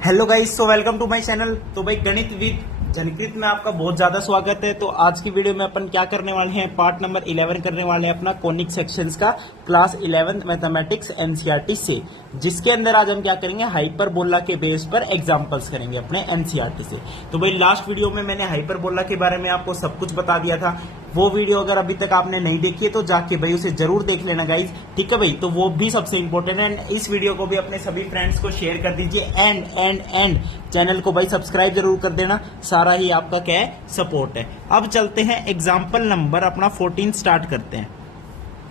Hello guys, so welcome to my channel. तो भाई गणित विद जनकृत में आपका बहुत ज्यादा स्वागत है। तो आज की वीडियो में अपन क्या करने वाले हैं, पार्ट नंबर 11 करने वाले हैं अपना कोनिक सेक्शंस का, क्लास 11 मैथमेटिक्स एनसीईआरटी से, जिसके अंदर आज हम क्या करेंगे, हाइपरबोला के बेस पर एग्जांपल्स करेंगे अपने एनसीईआरटी से। तो भाई लास्ट वीडियो में मैंने हाइपरबोला के बारे में आपको सब कुछ बता दिया था। वो वीडियो अगर अभी तक आपने नहीं देखी है तो जाके भाई उसे जरूर देख लेना गाइज, ठीक है भाई। तो वो भी सबसे इंपॉर्टेंट है। इस वीडियो को भी अपने सभी फ्रेंड्स को शेयर कर दीजिए एंड चैनल को भाई सब्सक्राइब जरूर कर देना। सारा ही आपका क्या है, सपोर्ट है। अब चलते हैं एग्जाम्पल नंबर अपना 14 स्टार्ट करते हैं।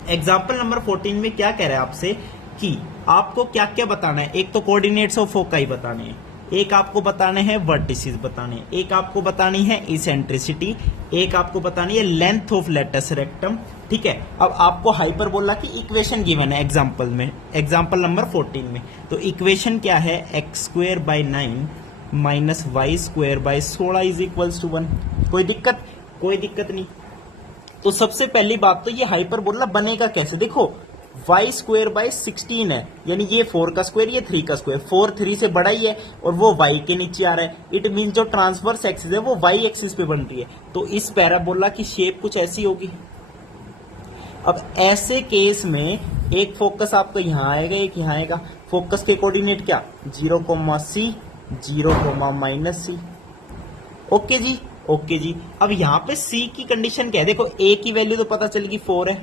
एग्जाम्पल नंबर 14 में क्या कह रहा है आपसे कि आपको क्या क्या बताना है। एक तो कोऑर्डिनेट्स ऑफ फोकाई बताने हैं, एक आपको बताने हैं वर्टिसेस बताने हैं, एक आपको बतानी है इसेंट्रिसिटी, एक आपको बतानी है लेंथ ऑफ लेटस रेक्टम, ठीक है। अब आपको हाइपरबोला की इक्वेशन गिवन है एग्जांपल में, एग्जांपल नंबर 14 में। तो इक्वेशन क्या है, x square by 9 minus y square by 16 is equals to 1। कोई दिक्कत? कोई दिक्कत नहीं। तो सबसे पहली बात तो ये हाइपरबोला बनेगा कैसे, देखो वाई स्क्वेयर बाई 16 है, यानी ये 4 का स्क्वायर, ये 3 का स्क्वायर, 4 3 से बड़ा ही है और वो वाई के नीचे आ रहा है। इट मीन जो ट्रांसवर्स एक्सिस है वो वाई एक्सिस पे बन रही है। तो इस पैराबोला की शेप कुछ ऐसी होगी। अब ऐसे केस में एक फोकस आपका यहां आएगा, एक यहां आएगा। फोकस के कोऑर्डिनेट क्या, 0,c 0,-c। ओके जी, ओके जी। अब यहां पे c की कंडीशन क्या है, देखो a की वैल्यू तो पता चल गई 4 है,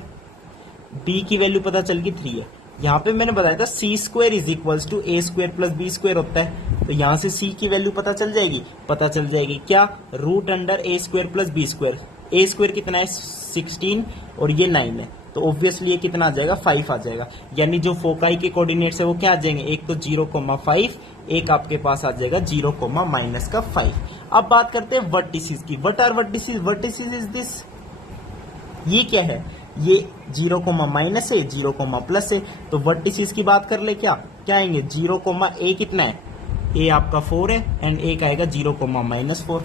b की वैल्यू पता चल गई 3 है। यहाँ पे मैंने बताया था C square is equals to A square plus B square होता है। तो यहाँ से c की वैल्यू पता चल जाएगी, पता चल जाएगी क्या, रूट अंडर ए स्क्वायर प्लस बी स्क्वायर। ए स्क्वायर कितना है, 16 और ये 9 है, तो ऑब्वियसली ये कितना आ जाएगा, 5 आ जाएगा। यानी जो फोकाई के कोऑर्डिनेट्स है वो क्या आ जाएंगे, एक तो 0,5, एक आपके पास आ जाएगा 0,-5। अब बात करते हैं वर्टिसेस की। What are vertices? Vertices is this, ये क्या है, ये 0,- है, 0,+ है। तो वर्टिसेस की बात कर ले, क्या क्या आएंगे, 0,a कितना है, a आपका 4 है एंड एक आएगा 0,-4।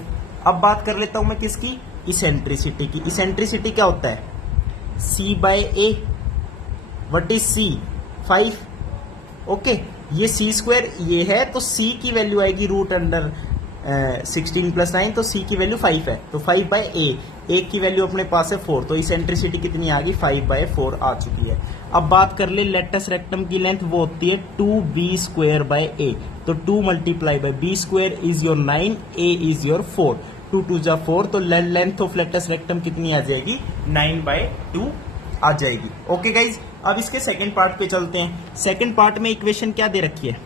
अब बात कर लेता हूं मैं किसकी, इसेंट्रिसिटी की। इसेंट्रिसिटी क्या होता है, c by a। What is c, 5। Okay, ये c स्क्वायर ये है, तो c की वैल्यू आएगी रूट अंडर 16 + 9, तो c की वैल्यू 5 है, तो 5 बाय a। एक की वैल्यू अपने पास है 4, तो इसेंट्रिसिटी कितनी आ गई, 5/4 आ चुकी है। अब बात कर ले लेटस रेक्टम की लेंथ, वो होती है 2b² बाय a। तो 2 multiply by b² is your 9, a is your 4, 2 2 जा 4, तो लेंथ ऑफ लेटस रेक्टम कितनी आ जाएगी, 9/2 आ जाएगी। ओके गाइज, अब इसके सेकंड पार्ट पे चलते हैं। सेकंड पार्ट में इक्वेशन क्या दे रखी है,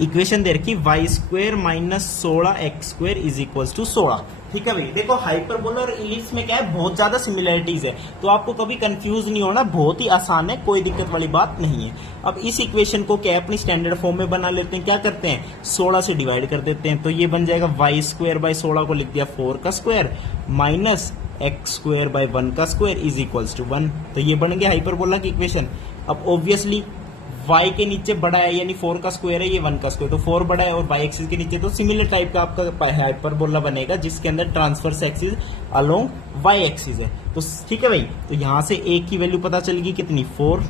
इक्वेशन दे रखी y square minus 16 x square is equal to 16। ठीक है भाई, देखो हाइपरबोला और इलिप्स में क्या है, बहुत ज्यादा सिमिलरिटीज है, तो आपको कभी कंफ्यूज नहीं होना, बहुत ही आसान है, कोई दिक्कत वाली बात नहीं है। अब इस इक्वेशन को क्या अपनी स्टैंडर्ड फॉर्म में बना लेते हैं। क्या करते हैं, 16 से डिवाइड कर देते हैं, तो ये बन जाएगा वाई स्क्वायर बाय 16 को लिख दिया 4 का square minus x square bye 1 का स्क्वायर इज इक्वल्स टू 1। तो ये बन गया हाइपरबोला की इक्वेशन। अब ऑब्वियसली y के नीचे बड़ा है, यानी 4 का स्क्वायर है, ये 1 का स्क्वायर, तो 4 बड़ा है, और y एक्सिस के नीचे तो सिमिलर टाइप का आपका हाइपरबोला बनेगा, जिसके अंदर transverse axis along y axis है। तो ठीक है भाई, तो यहां से a की वैल्यू पता चलेगी कितनी, 4,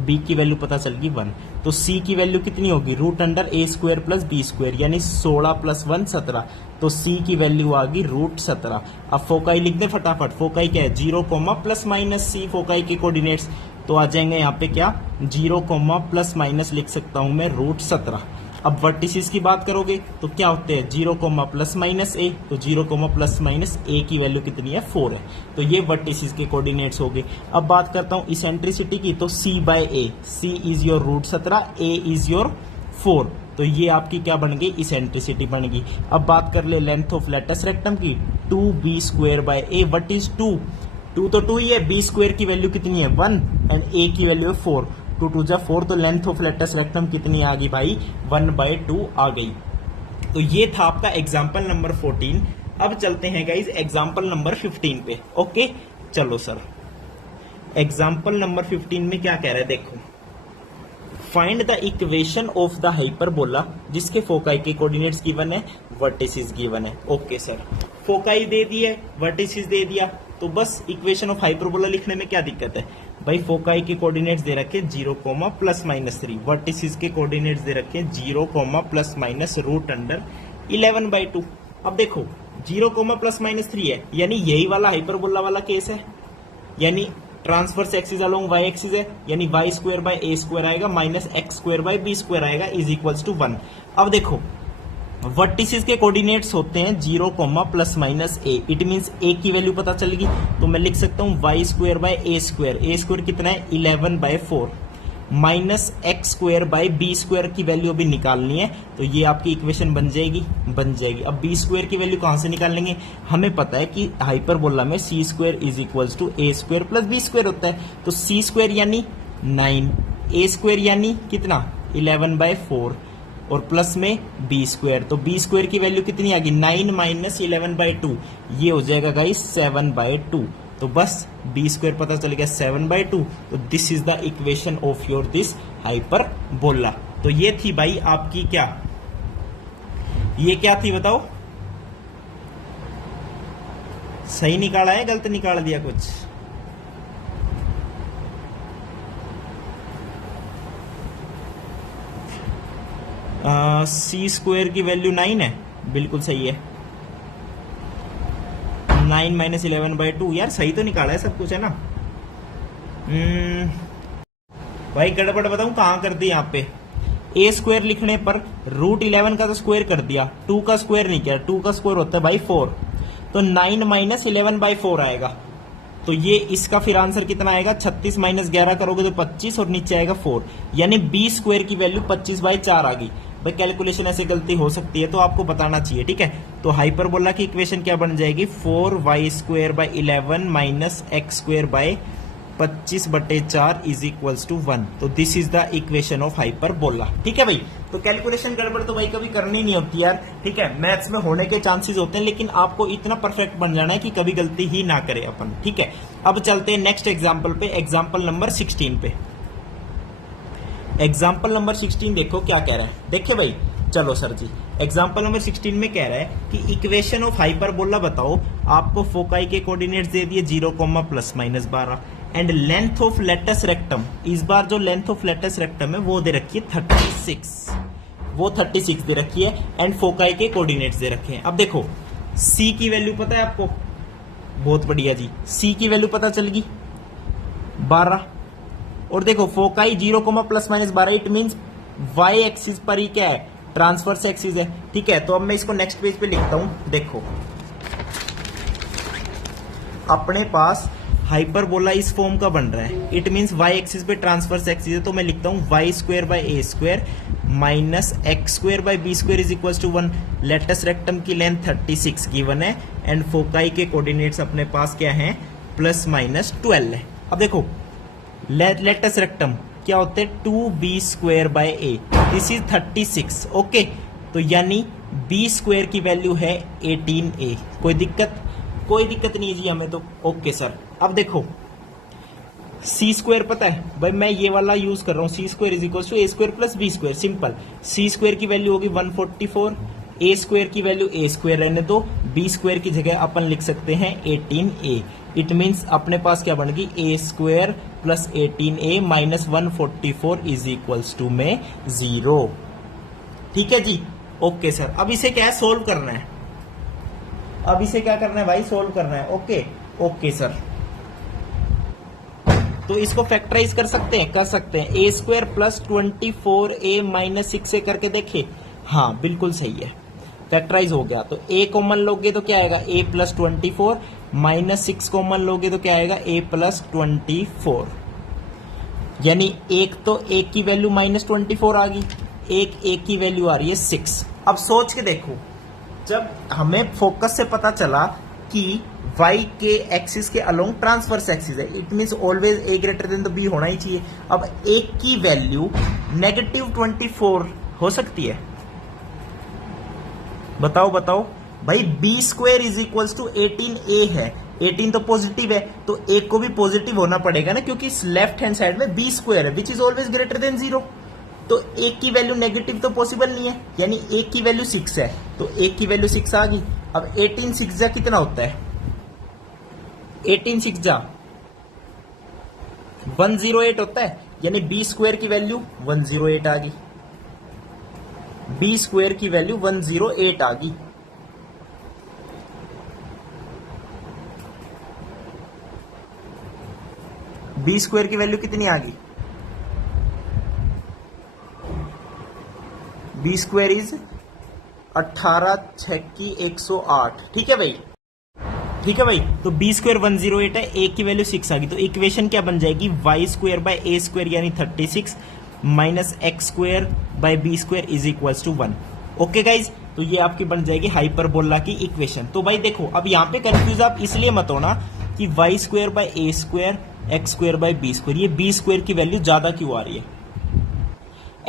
b की वैल्यू पता चलेगी 1, तो c की वैल्यू कितनी होगी, root under a square plus B square, यानी 16 + 1 17, तो c की वैल्यू आ गई रूट 17। अब फोकाई लिख दे फटाफट, फोकाई क्या है, 0,+- फोकाई के कोऑर्डिनेट्स, तो आ जाएंगे यहाँ पे क्या, 0,+- लिख सकता हूं मैं रूट 17। अब वर्टिसेस की बात करोगे तो क्या होते हैं, 0,+- a, तो 0,+- a की वैल्यू कितनी है, 4 है, तो ये वर्टिसेस के कोऑर्डिनेट्स हो गए। अब बात करता हूं इसेंट्रिसिटी की, तो c by a, c is your root 17, a is your 4, तो ये आपकी क्या बन गई, इसेंट्रिसिटी बन गई। अब बात कर ले लेंथ ऑफ लेटस रेक्टम की, 2b² bye a। What is 2, 2 तो 2 ही है, b स्क्वायर की वैल्यू कितनी है 1 एंड a की वैल्यू है 4, 2 2 जा 4, तो लेंथ ऑफ लेटस रेक्टम कितनी आ गई भाई, 1/2 आ गई। तो ये था आपका एग्जाम्पल नंबर 14। अब चलते हैं गाइज एग्जाम्पल नंबर 15 पे। ओके चलो सर, एग्जाम्पल नंबर 15 में क्या कह रहा है, देखो find the equation of the hyperbola जिसके फोकाई के कोऑर्डिनेट्स गिवन है, वर्टिसेस गिवन है। ओके सर, फोकाई दे दी है, वर्टिसेस दे दिया, तो बस इक्वेशन ऑफ हाइपरबोला लिखने में क्या दिक्कत है। भाई फोकाई के कोऑर्डिनेट्स दे रखे 0 प्लस माइनस 3, वर्टिसेस के कोऑर्डिनेट्स दे रखे 0 प्लस माइनस रूट अंडर 11/2। अब देखो 0 प्लस माइनस 3 है, यानी यही वाला हाइपरबोला वाला केस है, यानी transverse axis along Y axis है, यानी Y square by A square आएगा minus x square by B square आएगा इज इक्वल्स टू 1। अब देखो वर्टिसेस के कोऑर्डिनेट्स होते हैं 0 plus minus A, it means A की वैल्यू पता चलेगी तो मैं लिख सकता हूं Y square by A square कितना है 11/4 minus x square by B square की वैल्यू अभी निकालनी है, तो ये आपकी इक्वेशन बन जाएगी। अब बी स्क्वायर की वैल्यू कहां से निकालेंगे, हमें पता है कि हाइपरबोला में C square is equals to A square plus B square होता है, तो सी स्क्वायर यानी 9, ए स्क्वायर यानी कितना 11/4 और प्लस में बी स्क्वायर, तो बी स्क्वायर की वैल्यू कितनी आ गई 9 माइनस 11/2, ये हो जाएगा गाइस 7/2। तो बस बी स्क्वायर पता चल गया 7/2, तो this is the equation of your this hyperbola. तो ये थी भाई आपकी क्या, ये क्या थी बताओ, सही निकाला है गलत निकाल दिया कुछ? सी स्क्वायर की वैल्यू 9 है, बिल्कुल सही है, 9 माइनस 11/2, यार सही तो निकाला है सब कुछ है ना। भाई गड़बड़ बताऊं कहां कर दी, यहाँ पे ए स्क्वायर लिखने पर रूट 11 का तो स्क्वायर कर दिया, 2 का स्क्वायर नहीं किया, 2 का स्क्वायर होता है भाई 4, तो 9 माइनस 11/4 आएगा, तो ये इसका फिर आंसर कितना आएगा 36 माइनस 11 करोगे तो 25 और नीचे आएगा 4, यानी बी स्क्वायर की वैल्यू 25/4 आ गई। भाई कैलकुलेशन ऐसे गलती हो सकती है तो आपको बताना चाहिए, ठीक है। तो हाइपरबोला की इक्वेशन क्या बन जाएगी 4y² / 11 minus x² / 25/4 is equals to 1। तो this is the equation of hyperbola, ठीक है भाई। तो कैलकुलेशन गड़बड़ तो भाई कभी करनी नहीं होती यार, ठीक है, मैथ्स में होने के चांसेस होते हैं, लेकिन आपको इतना परफेक्ट बन जाना है कि कभी गलती ही ना करे अपन, ठीक है। अब चलते हैं नेक्स्ट एग्जाम्पल पे, एग्जाम्पल नंबर 16 पे। एग्जाम्पल नंबर 16 देखो क्या कह रहा है, देखिए भाई चलो सर जी, एग्जाम्पल नंबर 16 में कह रहा है कि इक्वेशन ऑफ हाइपरबोला बताओ, आपको फोकाई के कोऑर्डिनेट्स दे दिए 0 plus minus 12 and length of latus rectum, इस बार जो लेंथ ऑफ लेटस रेक्टम है वो दे रखी है 36, वो 36 दे रखी है एंड फोकाई के कोऑर्डिनेट्स दे रखे हैं। अब देखो सी की वैल्यू पता है आपको, बहुत बढ़िया जी, सी की वैल्यू पता चलेगी 12, और देखो foci 0 plus minus 12, it means y axis पर ही क्या है ट्रांसफर्स एक्सिस है, ठीक है। तो अब मैं इसको नेक्स्ट पेज पे लिखता हूं, देखो अपने पास हाइपरबोला इस फॉर्म का बन रहा है, इट मींस वाई एक्सिस पे ट्रांसफर्स एक्सिस है, तो मैं लिखता हूं y² / a² minus x² / b² is equal to 1। Latus rectum की लेंथ 36 गिवन है एंड फोकाई के कोऑर्डिनेट्स अपने पास क्या है प्लस माइनस 12 है। अब देखो लेटस रेक्टम क्या होते हैं 2b² / a, this is 36, okay. तो यानी b² की वैल्यू है 18a, कोई दिक्कत नहीं जी हमें तो, ओके सर। अब देखो सी स्क्वायर पता है भाई, मैं ये वाला यूज कर रहा हूँ, c² is equal to a² plus b², simple. c² की वैल्यू होगी 144, a² की वैल्यू a² रहने दो, b² की जगह अपन लिख सकते हैं 18a, इट मींस अपने पास क्या बन गई a² plus 18a minus 144 is equals to में 0, ठीक है जी, ओके सर। अब इसे क्या है सोल्व करना है, अब इसे क्या करना है भाई सोल्व करना है, ओके सर। तो इसको फैक्टराइज कर सकते हैं a² प्लस 24a माइनस 6 से करके देखे, हाँ बिल्कुल सही है, फैक्टराइज हो गया। तो a कॉमन लोगे तो क्या आएगा a प्लस 24 माइनस 6 कॉमन लोगे तो क्या आएगा a प्लस 24, यानी एक तो a की वैल्यू माइनस 24 आ गई, एक a की वैल्यू आ रही है 6। अब सोच के देखो, जब हमें फोकस से पता चला कि y के एक्सिस के अलोंग ट्रांसवर्स एक्सिस है, it means always a greater than the b होना ही चाहिए। अब a की वैल्यू नेगेटिव 24 हो सकती है, बताओ भाई b² is equals to 18a है, 18 तो पॉजिटिव है, तो a को भी पॉजिटिव होना पड़ेगा ना, क्योंकि लेफ्ट हैंड साइड में b² है which is always greater than 0, तो a की वैल्यू नेगेटिव तो पॉसिबल नहीं है, यानी a की वैल्यू 6 है, तो a की वैल्यू 6 आ गई। अब 18 6 जा कितना होता है, 18 6 जा 108 होता है, यानी बी स्क्वायर की वैल्यू 108 आ गई, बी स्क्वायर की वैल्यू 108 आ गई। बी स्क्वायर की वैल्यू कितनी आ गई? बी स्क्वायर इज 18 छक्की 108। ठीक है भाई, ठीक है भाई। तो बी स्क्वायर 108 है, ए की वैल्यू 6 आ गई, तो इक्वेशन क्या बन जाएगी? Y square by A square यानी 36 minus x square by B square is equals to 1। Okay guys, तो ये आपकी बन जाएगी हाइपरबोला की इक्वेशन। तो भाई देखो, अब यहाँ पे कंफ्यूज आप इसलिए मत होना कि y square by A square x square by B square, ये बी स्क्वायर की वैल्यू ज्यादा क्यों आ रही है,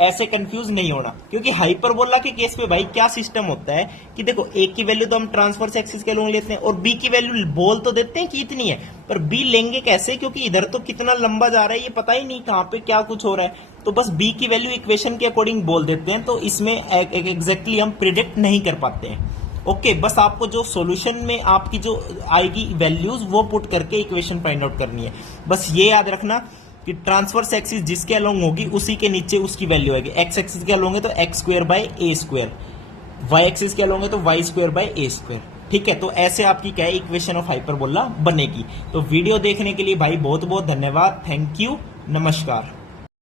ऐसे कंफ्यूज नहीं होना। क्योंकि हाइपरबोला के केस में भाई क्या सिस्टम होता है कि देखो, ए की वैल्यू तो हम ट्रांसफर्स एक्सिस के लोग लेते हैं और बी की वैल्यू बोल तो देते हैं कि इतनी है, पर बी लेंगे कैसे? क्योंकि इधर तो कितना लंबा जा रहा है ये पता ही नहीं कहां पे क्या कुछ हो रहा है, तो बस बी की वैल्यू इक्वेशन के अकॉर्डिंग बोल देते हैं, तो इसमें एग्जैक्टली हम प्रिडिक्ट नहीं कर पाते हैं। ओके, बस आपको जो सॉल्यूशन में आपकी जो आएगी वैल्यूज वो पुट करके इक्वेशन फाइंड आउट करनी है। बस ये याद रखना कि ट्रांसफर्स एक्सिस जिसके अलोंग होगी उसी के नीचे उसकी वैल्यू आएगी। एक्स एक्सिस के अलोंग है तो x square by A square, y axis के अलोंग है तो y square by A square. ठीक है, तो ऐसे आपकी क्या है इक्वेशन ऑफ हाइपरबोला बनेगी। तो वीडियो देखने के लिए भाई बहुत बहुत धन्यवाद, थैंक यू, नमस्कार।